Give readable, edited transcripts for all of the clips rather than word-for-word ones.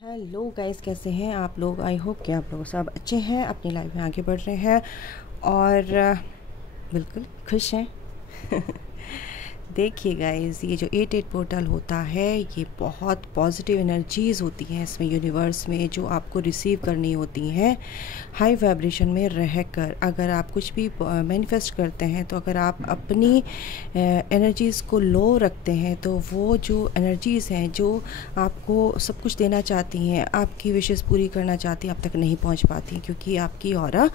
Hello guys, कैसे हैं आप लोग। आई होप कि आप लोग सब अच्छे हैं, अपनी लाइफ में आगे बढ़ रहे हैं और बिल्कुल खुश हैं। देखिए गाइस, ये जो 88 पोर्टल होता है ये बहुत पॉजिटिव एनर्जीज़ होती हैं इसमें, यूनिवर्स में, जो आपको रिसीव करनी होती हैं हाई वाइब्रेशन में रहकर। अगर आप कुछ भी मैनिफेस्ट करते हैं तो अगर आप अपनी एनर्जीज़ को लो रखते हैं तो वो जो एनर्जीज़ हैं जो आपको सब कुछ देना चाहती हैं, आपकी विशेस पूरी करना चाहती हैं, आप तक नहीं पहुंच पाती क्योंकि आपकी ऑरा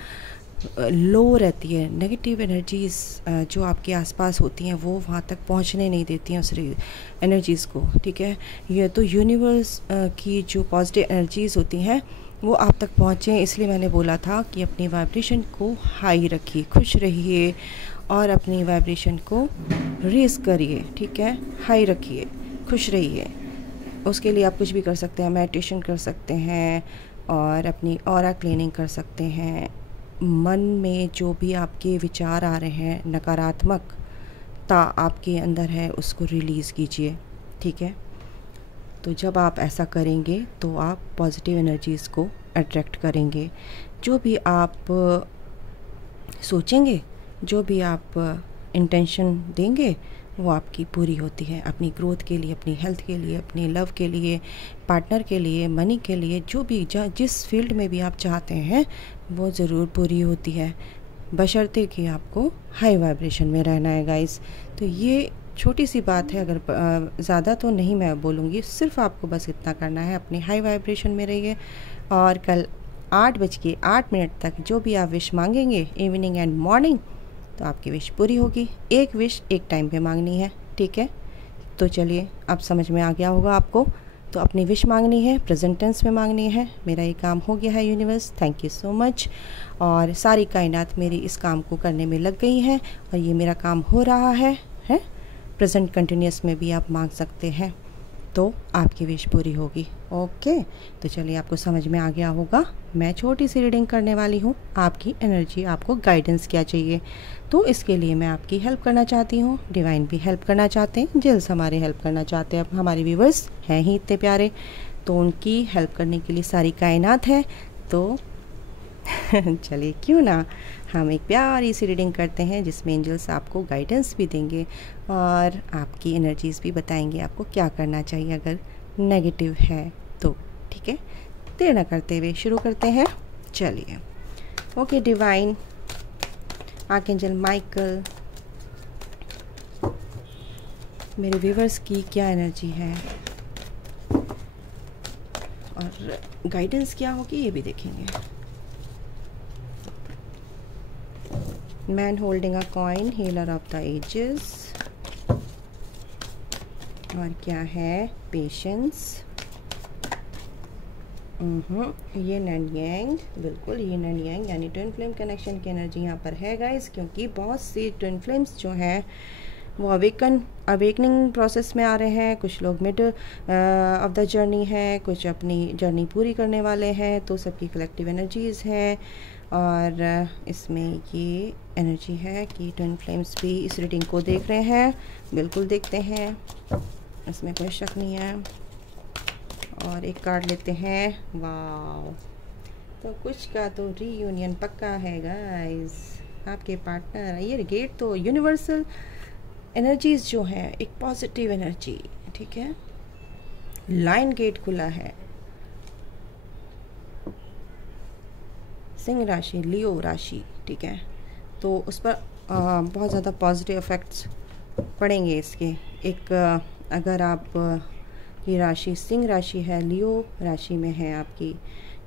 लो रहती है। नेगेटिव एनर्जीज़ जो आपके आसपास होती हैं वो वहाँ तक पहुँचने नहीं देती हैं उस एनर्जीज़ को, ठीक है। ये तो यूनिवर्स की जो पॉजिटिव एनर्जीज़ होती हैं वो आप तक पहुँचे, इसलिए मैंने बोला था कि अपनी वाइब्रेशन को हाई रखिए, खुश रहिए और अपनी वाइब्रेशन को रेज़ करिए, ठीक है। हाई रखिए, खुश रहिए। उसके लिए आप कुछ भी कर सकते हैं, मेडिटेशन कर सकते हैं और अपनी ऑरा क्लीनिंग कर सकते हैं। मन में जो भी आपके विचार आ रहे हैं, नकारात्मकता आपके अंदर है, उसको रिलीज़ कीजिए, ठीक है। तो जब आप ऐसा करेंगे तो आप पॉजिटिव एनर्जीज़ को अट्रैक्ट करेंगे। जो भी आप सोचेंगे, जो भी आप इंटेंशन देंगे वो आपकी पूरी होती है, अपनी ग्रोथ के लिए, अपनी हेल्थ के लिए, अपनी लव के लिए, पार्टनर के लिए, मनी के लिए, जो भी जिस फील्ड में भी आप चाहते हैं वो ज़रूर पूरी होती है, बशर्ते कि आपको हाई वाइब्रेशन में रहना है गाइस। तो ये छोटी सी बात है, अगर ज़्यादा तो नहीं मैं बोलूँगी, सिर्फ आपको बस इतना करना है, अपनी हाई वाइब्रेशन में रहिए। और कल 8:08 तक जो भी आप विश मांगेंगे, इवनिंग एंड मॉर्निंग, तो आपकी विश पूरी होगी। एक विश एक टाइम पे मांगनी है, ठीक है। तो चलिए, अब समझ में आ गया होगा आपको। तो अपनी विश मांगनी है, प्रेजेंट टेंस में मांगनी है। मेरा ये काम हो गया है universe, thank you so much. और सारी कायनात मेरी इस काम को करने में लग गई हैं और ये मेरा काम हो रहा है। प्रेजेंट कंटिन्यूस में भी आप मांग सकते हैं तो आपकी विश पूरी होगी। ओके, तो चलिए, आपको समझ में आ गया होगा। मैं छोटी सी रीडिंग करने वाली हूँ, आपकी एनर्जी, आपको गाइडेंस क्या चाहिए, तो इसके लिए मैं आपकी हेल्प करना चाहती हूँ। डिवाइन भी हेल्प करना चाहते हैं, जेल्स हमारे हेल्प करना चाहते हैं। अब हमारे व्यूवर्स हैं ही इतने प्यारे, तो उनकी हेल्प करने के लिए सारी कायनात है। तो चलिए, क्यों ना हम एक प्यारी सी रीडिंग करते हैं जिसमें एंजल्स आपको गाइडेंस भी देंगे और आपकी एनर्जीज़ भी बताएंगे आपको क्या करना चाहिए अगर नेगेटिव है तो, ठीक है। देर ना करते हुए शुरू करते हैं, चलिए। ओके डिवाइन, आर्कएंजल माइकल, मेरे व्यूवर्स की क्या एनर्जी है और गाइडेंस क्या होगी ये भी देखेंगे। Man holding a coin, healer of the ages, और क्या है, पेशेंस। यिन एंड यांग, बिल्कुल यिन एंड यांग यानी ट्विन फ्लेम कनेक्शन की एनर्जी यहाँ पर है गाइस, क्योंकि बहुत सी ट्विन फ्लेम्स जो हैं वो अवेकनिंग प्रोसेस में आ रहे हैं। कुछ लोग मिड ऑफ द जर्नी है, कुछ अपनी जर्नी पूरी करने वाले हैं, तो सबकी कलेक्टिव एनर्जीज़ हैं। और इसमें ये एनर्जी है कि ट्विन फ्लेम्स भी इस रीडिंग को देख रहे हैं, बिल्कुल देखते हैं, इसमें कोई शक नहीं है। और एक कार्ड लेते हैं, वाव, तो कुछ का तो रीयूनियन पक्का है गाइस, आपके पार्टनर। ये गेट तो यूनिवर्सल एनर्जीज जो हैं, एक पॉजिटिव एनर्जी, ठीक है। लाइन गेट खुला है, सिंह राशि, लियो राशि, ठीक है। तो उस पर बहुत ज़्यादा पॉजिटिव इफ़ेक्ट्स पड़ेंगे इसके। एक अगर आप की राशि सिंह राशि है, लियो राशि में है आपकी,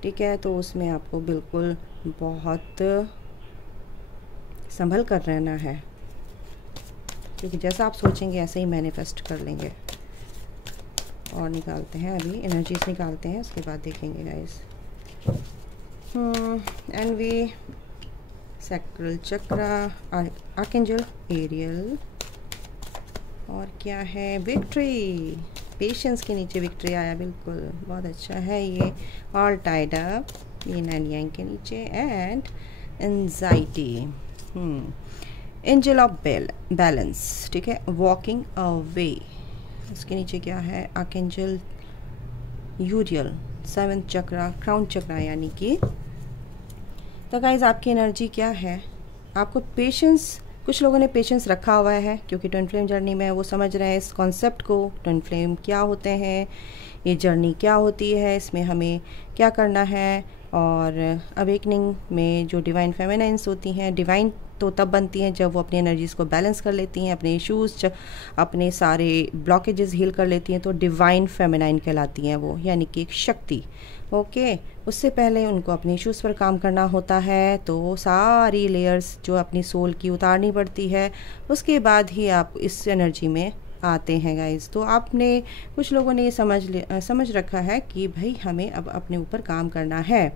ठीक है, तो उसमें आपको बिल्कुल बहुत संभल कर रहना है, क्योंकि जैसा आप सोचेंगे ऐसे ही मैनिफेस्ट कर लेंगे। और निकालते हैं, अभी एनर्जीज निकालते हैं, उसके बाद देखेंगे गाइस। एनवी, सैक्रल चक्र, आर्कएंजल एरियल, और क्या है, विक्ट्री। पेशेंस के नीचे विक्ट्री आया, बिल्कुल बहुत अच्छा है ये। All tied up, yin and yang के नीचे, and anxiety, angel of balance, ठीक है, वॉकिंग अवे। उसके नीचे क्या है, आर्कएंजल यूरियल, 7th चक्रा, क्राउन चक्रा यानी कि। तो गाइज आपकी एनर्जी क्या है, आपको पेशेंस, कुछ लोगों ने पेशेंस रखा हुआ है क्योंकि ट्विन फ्लेम जर्नी में वो समझ रहे हैं इस कॉन्सेप्ट को, ट्विन फ्लेम क्या होते हैं, ये जर्नी क्या होती है, इसमें हमें क्या करना है। और अवेकनिंग में जो डिवाइन फेमिनाइंस होती हैं, डिवाइन तो तब बनती हैं जब वो अपनी एनर्जीज़ को बैलेंस कर लेती हैं, अपने इश्यूज़, अपने सारे ब्लॉकेजेस हील कर लेती हैं, तो डिवाइन फेमिनाइन कहलाती हैं वो, यानी कि एक शक्ति। ओके, उससे पहले उनको अपने इश्यूज़ पर काम करना होता है, तो सारी लेयर्स जो अपनी सोल की उतारनी पड़ती है, उसके बाद ही आप इस एनर्जी में आते हैं गाइज। तो आपने, कुछ लोगों ने ये समझ रखा है कि भाई हमें अब अपने ऊपर काम करना है,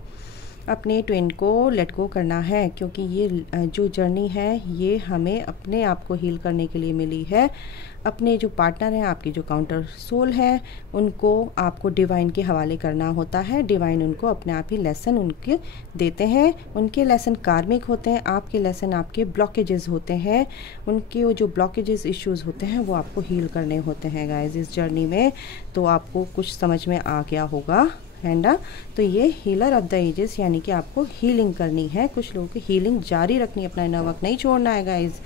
अपने ट्विन को लेट गो करना है, क्योंकि ये जो जर्नी है ये हमें अपने आप को हील करने के लिए मिली है। अपने जो पार्टनर हैं, आपके जो काउंटर सोल हैं, उनको आपको डिवाइन के हवाले करना होता है। डिवाइन उनको अपने आप ही लेसन उनके देते हैं, उनके लेसन कार्मिक होते हैं, आपके लेसन आपके ब्लॉकेजेस होते हैं, उनके वो जो ब्लॉकेजेस इश्यूज़ होते हैं वो आपको हील करने होते हैं गाइस इस जर्नी में। तो आपको कुछ समझ में आ गया होगा, है ना। तो ये हीलर ऑफ द एजेस यानी कि आपको हीलिंग करनी है, कुछ लोगों की हीलिंग जारी रखनी है, अपना इनर वर्क नहीं छोड़ना है गाइज,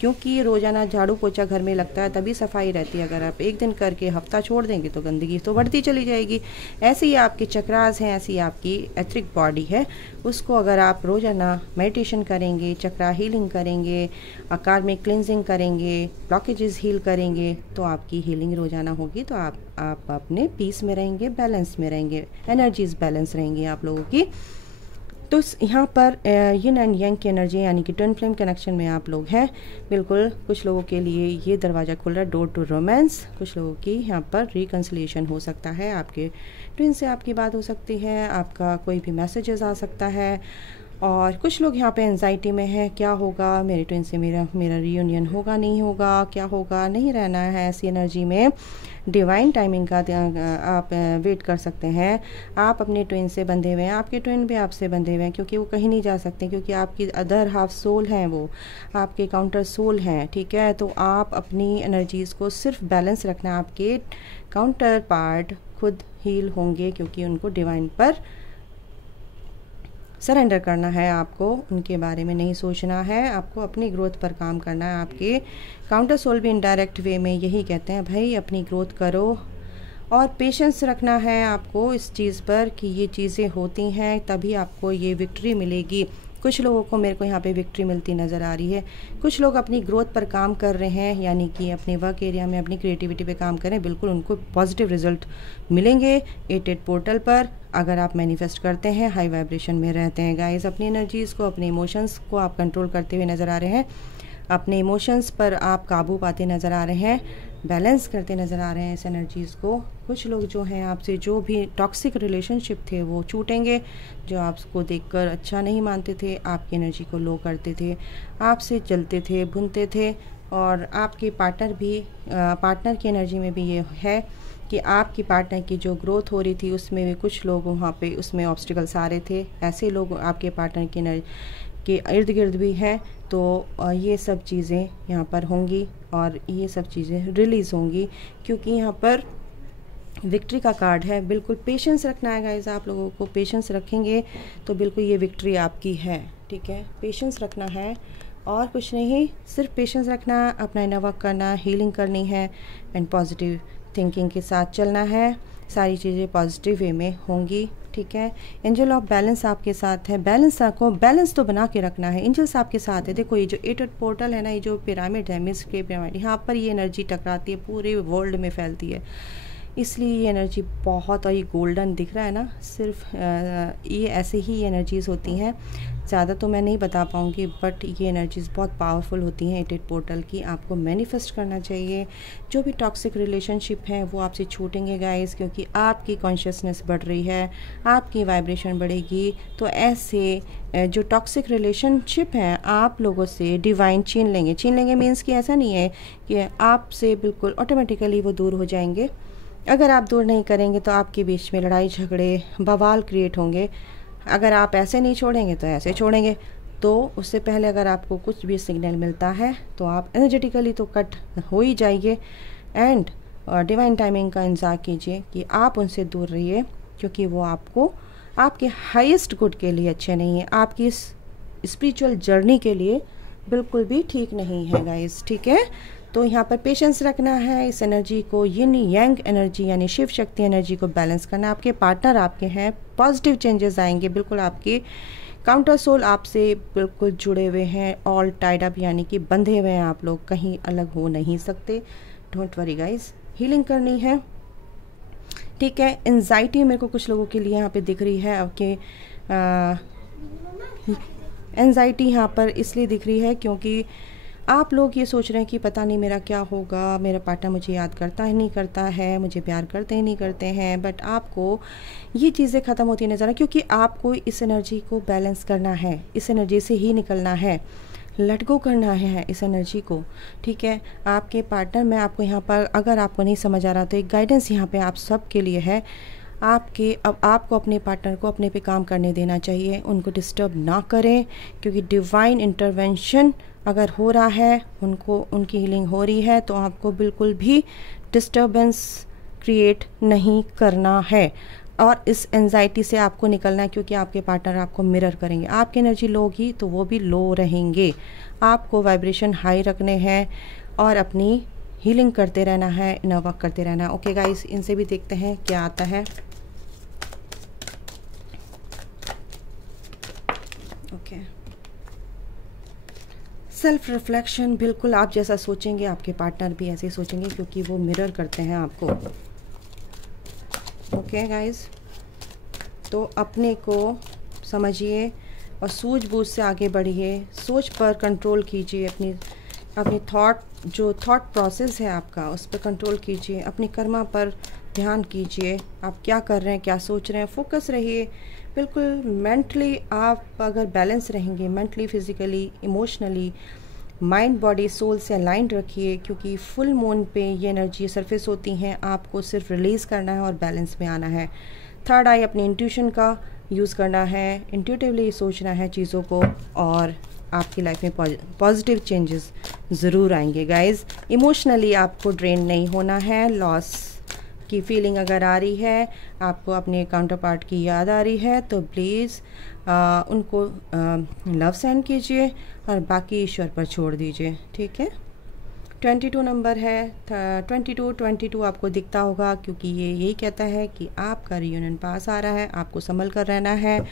क्योंकि रोज़ाना झाड़ू पोछा घर में लगता है तभी सफाई रहती है। अगर आप एक दिन करके हफ्ता छोड़ देंगे तो गंदगी तो बढ़ती चली जाएगी। ऐसे ही आपके चक्रास हैं, ऐसी आपकी एथरिक बॉडी है, उसको अगर आप रोज़ाना मेडिटेशन करेंगे, चक्रा हीलिंग करेंगे, आकार में क्लिनजिंग करेंगे, ब्लॉकेजेस हील करेंगे, तो आपकी हीलिंग रोज़ाना होगी। तो आप अपने पीस में रहेंगे, बैलेंस में रहेंगे, एनर्जीज बैलेंस रहेंगी आप लोगों की। तो यहाँ पर यिन एंड यंग की एनर्जी यानी कि ट्विन फ्लेम कनेक्शन में आप लोग हैं बिल्कुल। कुछ लोगों के लिए ये दरवाज़ा खुल रहा है, डोर टू रोमांस। कुछ लोगों की यहाँ पर रिकन्सिलिएशन हो सकता है, आपके ट्विन से आपकी बात हो सकती है, आपका कोई भी मैसेजेस आ सकता है। और कुछ लोग यहाँ पे एंजाइटी में है, क्या होगा मेरे ट्विन से, मेरा रियूनियन होगा नहीं होगा, क्या होगा, नहीं रहना है ऐसी एनर्जी में। डिवाइन टाइमिंग का आप वेट कर सकते हैं। आप अपने ट्विन से बंधे हुए हैं, आपके ट्विन भी आपसे बंधे हुए हैं, क्योंकि वो कहीं नहीं जा सकते, क्योंकि आपकी अदर हाफ सोल हैं, वो आपके काउंटर सोल हैं, ठीक है। तो आप अपनी एनर्जीज़ को सिर्फ बैलेंस रखना, आपके काउंटर पार्ट खुद हील होंगे, क्योंकि उनको डिवाइन पर सरेंडर करना है, आपको उनके बारे में नहीं सोचना है, आपको अपनी ग्रोथ पर काम करना है। आपके काउंटर सोल भी इनडायरेक्ट वे में यही कहते हैं, भाई अपनी ग्रोथ करो, और पेशेंस रखना है आपको इस चीज़ पर कि ये चीज़ें होती हैं तभी आपको ये विक्ट्री मिलेगी। कुछ लोगों को मेरे को यहाँ पे विक्ट्री मिलती नज़र आ रही है। कुछ लोग अपनी ग्रोथ पर काम कर रहे हैं, यानी कि अपने वर्क एरिया में अपनी क्रिएटिविटी पे काम करें, बिल्कुल उनको पॉजिटिव रिजल्ट मिलेंगे 8 पोर्टल पर। अगर आप मैनिफेस्ट करते हैं, हाई वाइब्रेशन में रहते हैं गाइस, अपनी एनर्जीज़ को, अपने इमोशंस को आप कंट्रोल करते हुए नज़र आ रहे हैं, अपने इमोशंस पर आप काबू पाते नज़र आ रहे हैं, बैलेंस करते नज़र आ रहे हैं इस एनर्जीज़ को। कुछ लोग जो हैं, आपसे जो भी टॉक्सिक रिलेशनशिप थे वो छूटेंगे, जो आपको देखकर अच्छा नहीं मानते थे, आपकी एनर्जी को लो करते थे, आपसे चलते थे, भुनते थे। और आपके पार्टनर की एनर्जी में भी ये है कि आपकी पार्टनर की जो ग्रोथ हो रही थी उसमें भी कुछ लोग वहाँ पे उसमें ऑब्स्टिकल्स आ रहे थे, ऐसे लोग आपके पार्टनर की के इर्द गिर्द भी हैं। तो ये सब चीज़ें यहाँ पर होंगी और ये सब चीज़ें रिलीज़ होंगी, क्योंकि यहाँ पर विक्ट्री का कार्ड है। बिल्कुल पेशेंस रखना है गाइस, आप लोगों को पेशेंस रखेंगे तो बिल्कुल ये विक्ट्री आपकी है, ठीक है। पेशेंस रखना है और कुछ नहीं, सिर्फ पेशेंस रखना, अपना इनर वर्क करना, हीलिंग करनी है एंड पॉजिटिव थिंकिंग के साथ चलना है। सारी चीज़ें पॉजिटिव वे में होंगी, ठीक है। एंजल ऑफ बैलेंस आपके साथ है, बैलेंस तो बना के रखना है, एंजल्स आपके साथ है। देखो ये जो 8 पोर्टल है ना, ये जो पिरामिड है, मिस्र के पिरामिड, यहाँ पर ये एनर्जी टकराती है, पूरे वर्ल्ड में फैलती है, इसलिए ये एनर्जी बहुत, और ये गोल्डन दिख रहा है ना, सिर्फ ये ऐसे ही एनर्जीज़ होती हैं। ज़्यादा तो मैं नहीं बता पाऊँगी, बट ये एनर्जीज़ बहुत पावरफुल होती हैं 8 पोर्टल की। आपको मैनिफेस्ट करना चाहिए, जो भी टॉक्सिक रिलेशनशिप हैं वो आपसे छूटेंगे गाइस, क्योंकि आपकी कॉन्शियसनेस बढ़ रही है, आपकी वाइब्रेशन बढ़ेगी। तो ऐसे जो टॉक्सिक रिलेशनशिप हैं आप लोगों से डिवाइन छीन लेंगे मीन्स कि ऐसा नहीं है कि आपसे बिल्कुल ऑटोमेटिकली वो दूर हो जाएंगे। अगर आप दूर नहीं करेंगे तो आपके बीच में लड़ाई झगड़े बवाल क्रिएट होंगे। अगर आप ऐसे नहीं छोड़ेंगे तो ऐसे छोड़ेंगे। तो उससे पहले अगर आपको कुछ भी सिग्नल मिलता है तो आप एनर्जेटिकली तो कट हो ही जाइए एंड डिवाइन टाइमिंग का इंतज़ार कीजिए कि आप उनसे दूर रहिए, क्योंकि वो आपको आपके हाईएस्ट गुड के लिए अच्छे नहीं है, आपकी इस स्पिरिचुअल जर्नी के लिए बिल्कुल भी ठीक नहीं है गाइस, ठीक है। तो यहाँ पर पेशेंस रखना है, इस एनर्जी को यिन यांग एनर्जी यानी शिव शक्ति एनर्जी को बैलेंस करना। आपके पार्टनर आपके हैं, पॉजिटिव चेंजेस आएंगे, बिल्कुल आपके काउंटर सोल आपसे बिल्कुल जुड़े हुए हैं, ऑल टाइड अप यानी कि बंधे हुए हैं, आप लोग कहीं अलग हो नहीं सकते। डोंट वरी गाइस, हीलिंग करनी है, ठीक है। एंजाइटी मेरे को कुछ लोगों के लिए यहाँ पे दिख रही है, आपके एंजाइटी यहाँ पर इसलिए दिख रही है क्योंकि आप लोग ये सोच रहे हैं कि पता नहीं मेरा क्या होगा, मेरा पार्टनर मुझे याद करता ही नहीं करता है, मुझे प्यार करते ही नहीं करते हैं। बट आपको ये चीज़ें ख़त्म होती नज़र आ, क्योंकि आपको इस एनर्जी को बैलेंस करना है, इस एनर्जी से ही निकलना है, लेट गो करना है इस एनर्जी को, ठीक है। आपके पार्टनर में आपको यहाँ पर अगर आपको नहीं समझ आ रहा तो एक गाइडेंस यहाँ पे आप सब के लिए है। अब आपको अपने पार्टनर को अपने पे काम करने देना चाहिए, उनको डिस्टर्ब ना करें, क्योंकि डिवाइन इंटरवेंशन अगर हो रहा है, उनकी हीलिंग हो रही है, तो आपको बिल्कुल भी डिस्टर्बेंस क्रिएट नहीं करना है। और इस एंजाइटी से आपको निकलना है, क्योंकि आपके पार्टनर आपको मिरर करेंगे, आपकी एनर्जी लो होगी तो वो भी लो रहेंगे। आपको वाइब्रेशन हाई रखने हैं और अपनी हीलिंग करते रहना है, इनर वर्क करते रहना है। ओके गाइस, इनसे भी देखते हैं क्या आता है। ओके, सेल्फ रिफ्लेक्शन, बिल्कुल आप जैसा सोचेंगे आपके पार्टनर भी ऐसे ही सोचेंगे, क्योंकि वो मिरर करते हैं आपको। ओके गाइस, तो अपने को समझिए और सूझबूझ से आगे बढ़िए, सोच पर कंट्रोल कीजिए, अपनी थॉट प्रोसेस है आपका, उस पर कंट्रोल कीजिए, अपनी कर्मा पर ध्यान कीजिए, आप क्या कर रहे हैं, क्या सोच रहे हैं, फोकस रहिए। बिल्कुल मेंटली आप अगर बैलेंस रहेंगे, mentally, physically, emotionally, mind, body, soul से अलाइंड रखिए, क्योंकि फुल मून पे ये एनर्जी सरफेस होती हैं, आपको सिर्फ रिलीज़ करना है और बैलेंस में आना है। थर्ड आई, अपनी इंट्यूशन का यूज़ करना है, इंट्यूटिवली सोचना है चीज़ों को, और आपकी लाइफ में पॉजिटिव चेंजेस ज़रूर आएंगे गाइस। इमोशनली आपको ड्रेन नहीं होना है, लॉस की फीलिंग अगर आ रही है, आपको अपने काउंटर पार्ट की याद आ रही है, तो प्लीज़ उनको लव सेंड कीजिए और बाकी ईश्वर पर छोड़ दीजिए, ठीक है। 22 नंबर है, 22 आपको दिखता होगा, क्योंकि ये यही कहता है कि आपका रियूनियन पास आ रहा है, आपको संभल कर रहना है,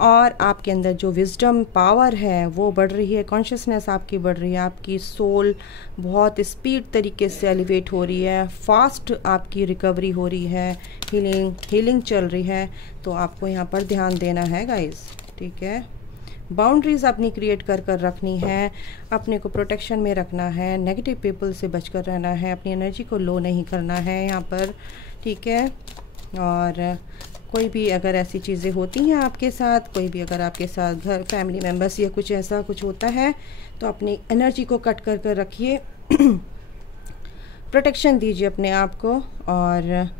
और आपके अंदर जो विजडम पावर है वो बढ़ रही है, कॉन्शियसनेस आपकी बढ़ रही है, आपकी सोल बहुत स्पीड तरीके से एलिवेट हो रही है, फास्ट आपकी रिकवरी हो रही है, हीलिंग चल रही है। तो आपको यहाँ पर ध्यान देना है गाइस, ठीक है। बाउंड्रीज़ अपनी क्रिएट कर रखनी है, अपने को प्रोटेक्शन में रखना है, नेगेटिव पीपल से बचकर रहना है, अपनी एनर्जी को लो नहीं करना है यहाँ पर, ठीक है। और कोई भी अगर ऐसी चीज़ें होती हैं आपके साथ, कोई भी अगर आपके साथ घर फैमिली मेम्बर्स या कुछ ऐसा कुछ होता है, तो अपनी एनर्जी को कट कर रखिए, प्रोटेक्शन दीजिए अपने आप को। और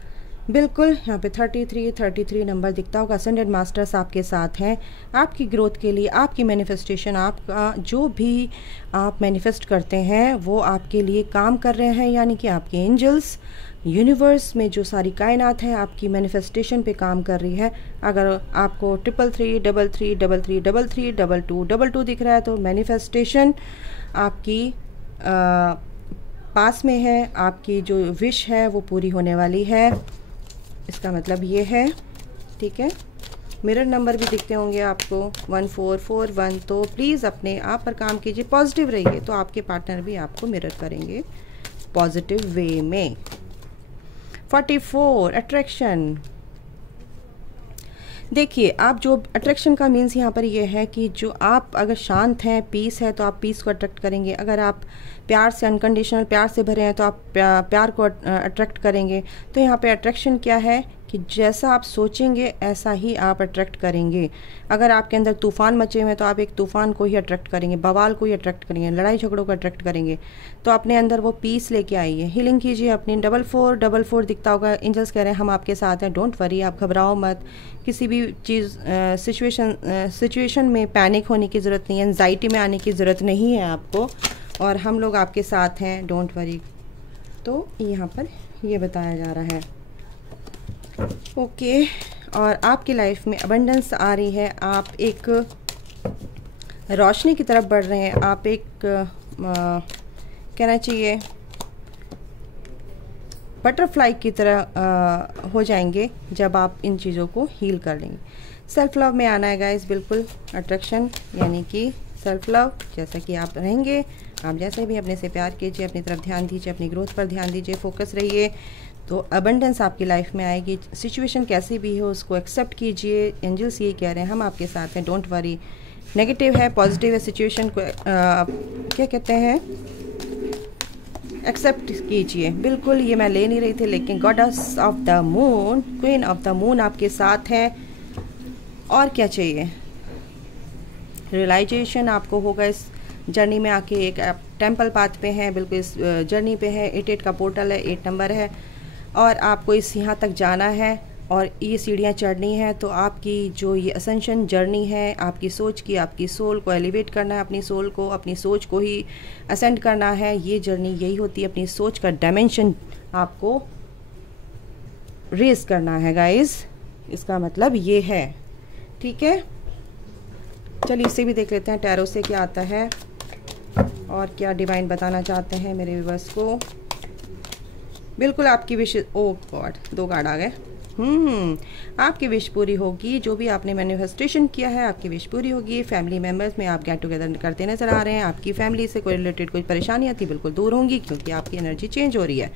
बिल्कुल यहाँ पे 33 नंबर दिखता होगा, असेंडेड मास्टर्स आपके साथ हैं, आपकी ग्रोथ के लिए, आपकी मैनिफेस्टेशन, आपका जो भी आप मैनिफेस्ट करते हैं वो आपके लिए काम कर रहे हैं, यानी कि आपके एंजल्स, यूनिवर्स में जो सारी कायनात है आपकी मैनिफेस्टेशन पे काम कर रही है। अगर आपको 333 दिख रहा है, तो मैनिफेस्टेशन आपकी पास में है, आपकी जो विश है वो पूरी होने वाली है, इसका मतलब ये है, ठीक है। मिरर नंबर भी दिखते होंगे आपको 1441, तो प्लीज़ अपने आप पर काम कीजिए, पॉजिटिव रहिए, तो आपके पार्टनर भी आपको मिरर करेंगे पॉजिटिव वे में। 44 अट्रैक्शन, देखिए आप जो अट्रैक्शन का मीन्स यहाँ पर ये है कि जो आप अगर शांत हैं, पीस है, तो आप पीस को अट्रैक्ट करेंगे। अगर आप प्यार से, अनकंडीशनल प्यार से भरे हैं, तो आप प्यार को अट्रैक्ट करेंगे। तो यहाँ पे अट्रैक्शन क्या है कि जैसा आप सोचेंगे ऐसा ही आप अट्रैक्ट करेंगे। अगर आपके अंदर तूफ़ान मचे हुए हैं, तो आप एक तूफ़ान को ही अट्रैक्ट करेंगे, बवाल को ही अट्रैक्ट करेंगे, लड़ाई झगड़ों को अट्रैक्ट करेंगे। तो अपने अंदर वो पीस लेके आइए, हीलिंग कीजिए अपनी। 44 दिखता होगा, एंजल्स कह रहे हैं हम आपके साथ हैं, डोंट वरी, आप घबराओ मत, किसी भी चीज़ सिचुएशन में पैनिक होने की ज़रूरत नहीं है, एंजाइटी में आने की ज़रूरत नहीं है आपको, और हम लोग आपके साथ हैं, डोंट वरी। तो यहाँ पर ये बताया जा रहा है, ओके। और आपकी लाइफ में अबंडेंस आ रही है। आप एक रोशनी की तरफ बढ़ रहे हैं। आप एक कहना चाहिए बटरफ्लाई की तरह हो जाएंगे जब आप इन चीज़ों को हील कर लेंगे। सेल्फ लव में आना है गाइस, बिल्कुल अट्रैक्शन यानी कि सेल्फ लव। जैसा कि आप रहेंगे, आप जैसे भी अपने से प्यार कीजिए, अपनी तरफ ध्यान दीजिए, अपनी ग्रोथ पर ध्यान दीजिए, फोकस रहिए, तो अबंडेंस आपकी लाइफ में आएगी। सिचुएशन कैसी भी हो उसको एक्सेप्ट कीजिए। एंजल्स ये कह रहे हैं हम आपके साथ हैं, डोंट वरी। नेगेटिव है, पॉजिटिव है, सिचुएशन को क्या कहते हैं, एक्सेप्ट कीजिए। बिल्कुल ये मैं ले नहीं रही थी, लेकिन goddess of the moon, queen of the moon आपके साथ है। और क्या चाहिए, रियलाइजेशन आपको होगा इस जर्नी में आके। एक आप टेम्पल पाथ पे हैं, बिल्कुल इस जर्नी पे है। 88 का पोर्टल है, 8 नंबर है, और आपको इस यहाँ तक जाना है और ये सीढ़ियाँ चढ़नी है। तो आपकी जो ये असेंशन जर्नी है, आपकी सोच की, आपकी सोल को एलिवेट करना है, अपनी सोल को, अपनी सोच को ही असेंड करना है। ये जर्नी यही होती है, अपनी सोच का डायमेंशन आपको रेज करना है गाइस, इसका मतलब ये है। ठीक है, चलिए इसे भी देख लेते हैं टैरो से क्या आता है और क्या डिवाइन बताना चाहते हैं मेरे व्यूअर्स को। बिल्कुल आपकी विश, ओ गॉड 2 कार्ड आ गए। आपकी विश पूरी होगी। जो भी आपने मैनिफेस्टेशन किया है, आपकी विश पूरी होगी। फैमिली मेम्बर्स में आप गेट टुगेदर करते नजर आ रहे हैं। आपकी फैमिली से कोई रिलेटेड कोई परेशानियाँ थी, बिल्कुल दूर होंगी, क्योंकि आपकी एनर्जी चेंज हो रही है।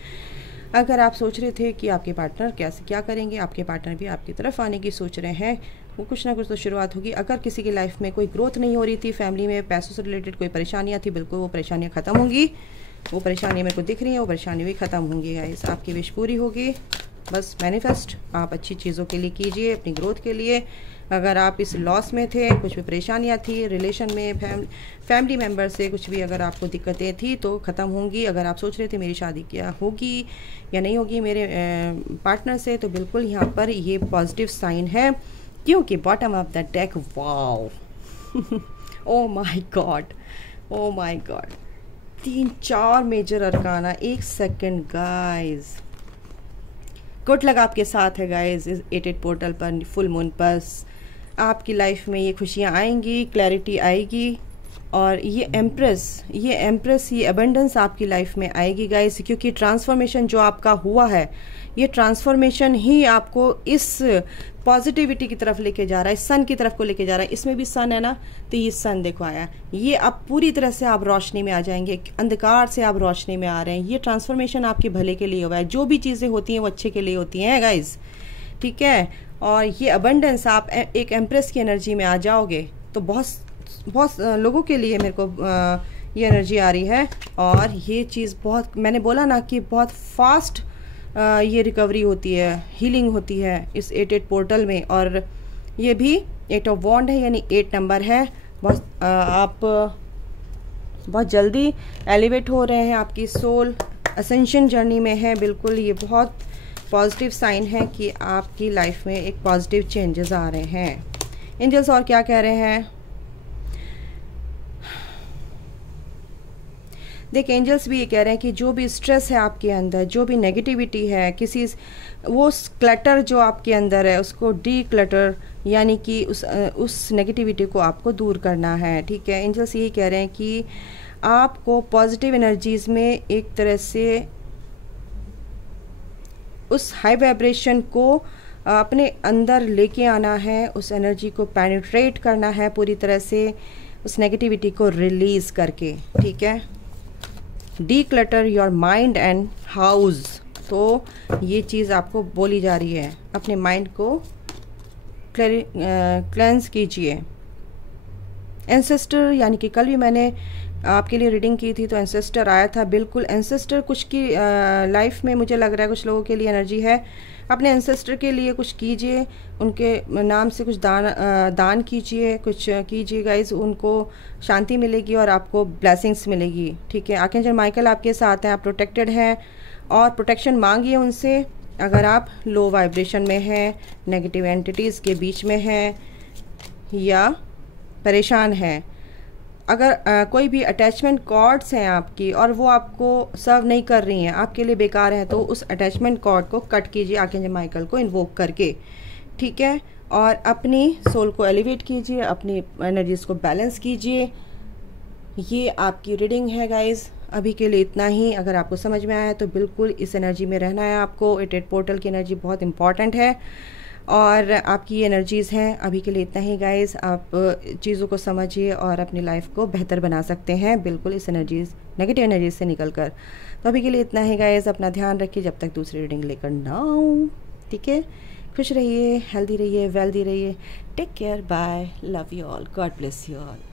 अगर आप सोच रहे थे कि आपके पार्टनर कैसे क्या करेंगे, आपके पार्टनर भी आपकी तरफ आने की सोच रहे हैं, वो कुछ ना कुछ तो शुरुआत होगी। अगर किसी की लाइफ में कोई ग्रोथ नहीं हो रही थी, फैमिली में पैसों से रिलेटेड कोई परेशानियाँ थी, बिल्कुल वो परेशानियाँ ख़त्म होंगी। वो परेशानी मेरे को दिख रही है, वो परेशानी भी ख़त्म होंगी गाइस। आपकी विश पूरी होगी। बस मैनिफेस्ट आप अच्छी चीज़ों के लिए कीजिए, अपनी ग्रोथ के लिए। अगर आप इस लॉस में थे, कुछ भी परेशानियाँ थी रिलेशन में, फैमिली मेम्बर से कुछ भी अगर आपको दिक्कतें थी तो ख़त्म होंगी। अगर आप सोच रहे थे मेरी शादी क्या होगी या नहीं होगी मेरे पार्टनर से, तो बिल्कुल यहाँ पर ये पॉजिटिव साइन है, क्योंकि bottom of the deck, wow oh my God, oh my God, 3-4 major arcana. 1 second guys, good luck आपके साथ है गाइज। इस 88 पोर्टल पर फुल मून पर आपकी लाइफ में ये खुशियाँ आएंगी, क्लैरिटी आएगी, और ये एम्प्रेस, ये अबंडेंस आपकी लाइफ में आएगी गाइस। क्योंकि ट्रांसफॉर्मेशन जो आपका हुआ है, ये ट्रांसफॉर्मेशन ही आपको इस पॉजिटिविटी की तरफ लेके जा रहा है, सन की तरफ को लेके जा रहा है। इसमें भी सन है ना, तो ये सन देखो आया, ये अब पूरी तरह से आप रोशनी में आ जाएंगे, अंधकार से आप रोशनी में आ रहे हैं। ये ट्रांसफॉर्मेशन आपके भले के लिए हुआ है। जो भी चीज़ें होती हैं वो अच्छे के लिए होती हैं गाइज, ठीक है। और ये अबंडेंस, आप एक एम्प्रेस की एनर्जी में आ जाओगे तो बहुत लोगों के लिए मेरे को ये एनर्जी आ रही है। और ये चीज़ बहुत, मैंने बोला ना कि बहुत फास्ट ये रिकवरी होती है, हीलिंग होती है इस 88 पोर्टल में। और ये भी 8 ऑफ वॉन्ड है, यानी 8 नंबर है। आप बहुत जल्दी एलिवेट हो रहे हैं, आपकी सोल असेंशन जर्नी में है। बिल्कुल ये बहुत पॉजिटिव साइन है कि आपकी लाइफ में एक पॉजिटिव चेंजेस आ रहे हैं। एंजल्स और क्या कह रहे हैं, देखिए एंजल्स भी ये कह रहे हैं कि जो भी स्ट्रेस है आपके अंदर, जो भी नेगेटिविटी है, किसी वो क्लटर जो आपके अंदर है उसको डी क्लटर, यानी कि उस नेगेटिविटी को आपको दूर करना है। ठीक है, एंजल्स यही कह रहे हैं कि आपको पॉजिटिव एनर्जीज़ में एक तरह से उस हाई वाइब्रेशन को अपने अंदर लेके आना है, उस एनर्जी को पेनिट्रेट करना है पूरी तरह से, उस नेगेटिविटी को रिलीज़ करके। ठीक है, D clutter your mind and house, तो ये चीज़ आपको बोली जा रही है, अपने माइंड को क्लेंस कीजिए। एंसेस्टर, यानी कि कल भी मैंने आपके लिए रीडिंग की थी तो एंसेस्टर आया था। बिल्कुल एंसेस्टर कुछ की लाइफ में मुझे लग रहा है कुछ लोगों के लिए एनर्जी है। अपने एंसेस्टर के लिए कुछ कीजिए, उनके नाम से कुछ दान कीजिए, कुछ कीजिए गाइज, उनको शांति मिलेगी और आपको ब्लेसिंग्स मिलेगी। ठीक है, आर्कएंजल माइकल आपके साथ हैं, आप प्रोटेक्टेड हैं, और प्रोटेक्शन मांगिए उनसे। अगर आप लो वाइब्रेशन में हैं, नेगेटिव एंटिटीज़ के बीच में हैं या परेशान हैं, अगर कोई भी अटैचमेंट कॉर्ड्स हैं आपकी और वो आपको सर्व नहीं कर रही हैं, आपके लिए बेकार हैं, तो उस अटैचमेंट कॉर्ड को कट कीजिए आर्कएंजल माइकल को इन्वोक करके। ठीक है। और अपनी सोल को एलिवेट कीजिए, अपनी एनर्जीज को बैलेंस कीजिए। ये आपकी रीडिंग है गाइज, अभी के लिए इतना ही। अगर आपको समझ में आया तो बिल्कुल इस एनर्जी में रहना है आपको। 88 पोर्टल की एनर्जी बहुत इंपॉर्टेंट है और आपकी ये एनर्जीज़ हैं। अभी के लिए इतना ही गाइज, आप चीज़ों को समझिए और अपनी लाइफ को बेहतर बना सकते हैं बिल्कुल इस एनर्जीज, नेगेटिव एनर्जीज से निकल कर। तो अभी के लिए इतना ही गाइज, अपना ध्यान रखिए जब तक दूसरी रीडिंग लेकर ना आऊँ, ठीक है। खुश रहिए, हेल्दी रहिए, वेल्दी रहिए। Take care, bye, love you all, God bless you all.